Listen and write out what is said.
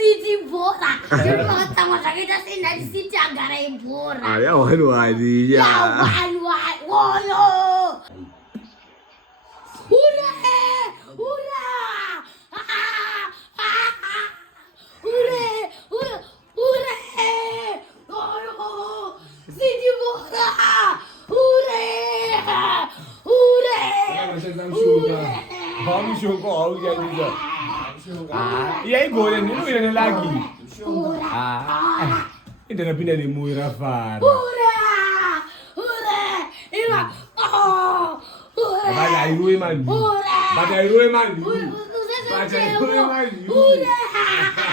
Siti Bora. Masa kita sini Siti Anggarai Bora. Ya wani ya. Ya wani woyo. Hurra! Hurra! Hurra! Hurra! Oh, Siti Bora. Hurra! Hurra! Vamos jogar algo ali já. E aí, Goya, não é lagi. Ainda na pina de muira fara. Hurra! Hurra! Ila! Oh! Hurra! Vai aí, Rui, mano. Hurra! Vai aí, Rui, mano. Hurra! Vai aí, Rui, mano. Hurra!